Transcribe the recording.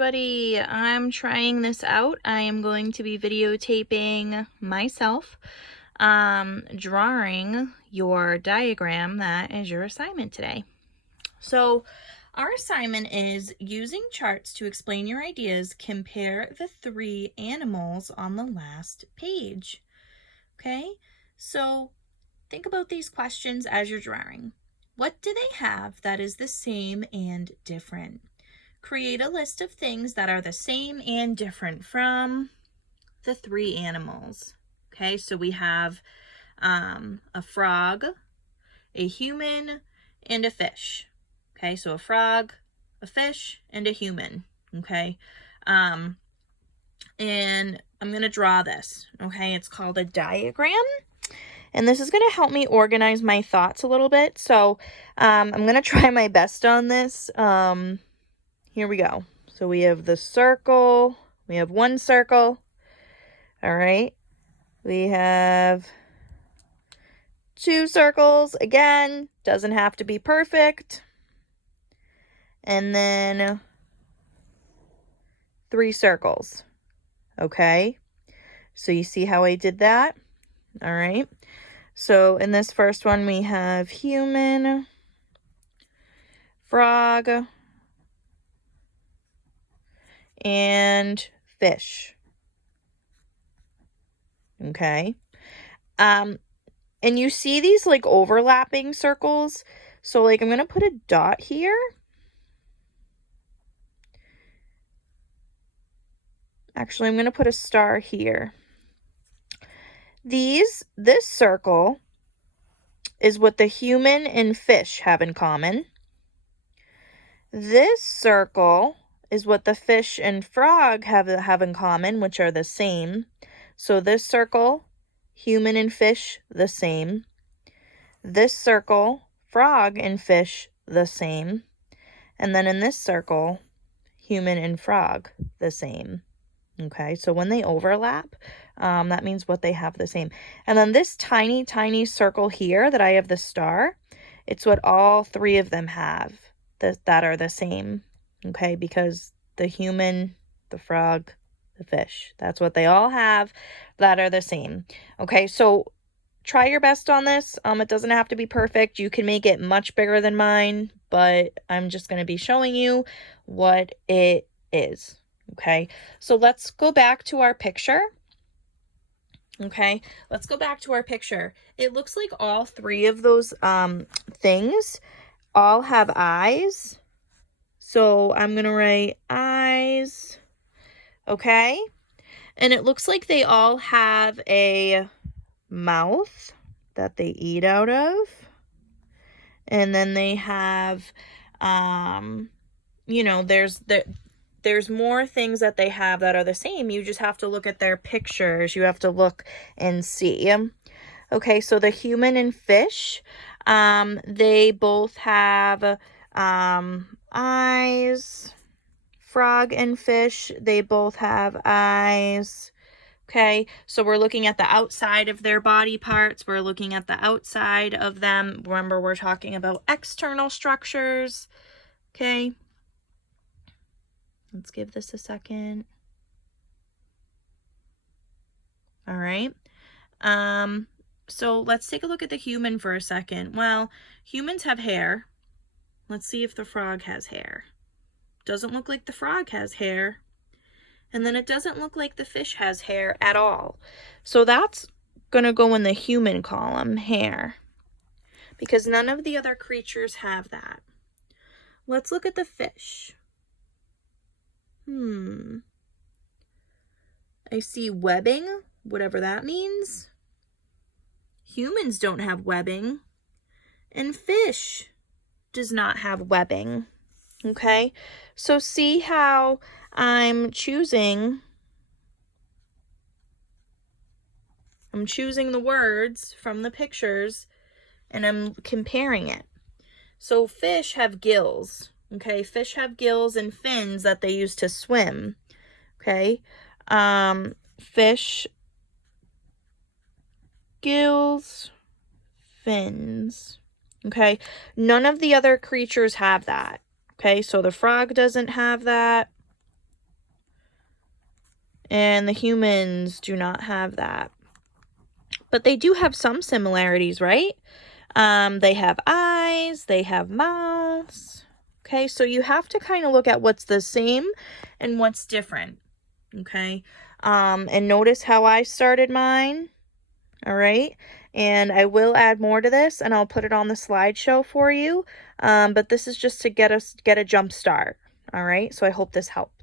Buddy, I'm trying this out. I am going to be videotaping myself drawing your diagram. That is your assignment today. So our assignment is using charts to explain your ideas. Compare the three animals on the last page. Okay, so think about these questions as you're drawing. What do they have that is the same and different? Create a list of things that are the same and different from the three animals. Okay, so we have a frog, a human, and a fish. Okay, so a frog, a fish, and a human. Okay, and I'm going to draw this. Okay, it's called a diagram. And this is going to help me organize my thoughts a little bit. So I'm going to try my best on this. Here we go. So we have the circle. We have one circle. All right. We have two circles. Again, doesn't have to be perfect. And then three circles. Okay. So you see how I did that? All right. So in this first one, we have human, frog, and fish. Okay. And you see these like overlapping circles. So like I'm going to put a dot here. Actually, I'm going to put a star here. This circle is what the human and fish have in common. This circle is what the fish and frog have in common, which are the same. So this circle, human and fish, the same. This circle, frog and fish, the same. And then in this circle, human and frog, the same. Okay, so when they overlap, that means what they have the same. And then this tiny, tiny circle here that I have the star, it's what all three of them have that are the same. Okay, because the human, the frog, the fish, that's what they all have that are the same. Okay, so try your best on this. It doesn't have to be perfect. You can make it much bigger than mine, but I'm just going to be showing you what it is. Okay, so let's go back to our picture. Okay, let's go back to our picture. It looks like all three of those things all have eyes. So I'm going to write eyes. Okay, and it looks like they all have a mouth that they eat out of. And then they have, there's more things that they have that are the same. You just have to look at their pictures. You have to look and see. Okay, so the human and fish, they both have eyes. Frog and fish, they both have eyes. Okay, so we're looking at the outside of their body parts. We're looking at the outside of them. Remember, we're talking about external structures. Okay. Let's give this a second. All right. So let's take a look at the human for a second. Well, humans have hair. Let's see if the frog has hair. Doesn't look like the frog has hair. And then it doesn't look like the fish has hair at all. So that's going to go in the human column, hair, because none of the other creatures have that. Let's look at the fish. I see webbing, whatever that means. Humans don't have webbing, and fish does not have webbing. Okay, so see how I'm choosing the words from the pictures and I'm comparing it. So fish have gills. Okay, fish have gills and fins that they use to swim. Okay, fish, gills, fins. Okay, none of the other creatures have that. Okay, so the frog doesn't have that. And the humans do not have that. But they do have some similarities, right? They have eyes, they have mouths. Okay, so you have to kind of look at what's the same and what's different. Okay, and notice how I started mine. All right, and I will add more to this, and I'll put it on the slideshow for you. But this is just to get a jump start. All right, so I hope this helps.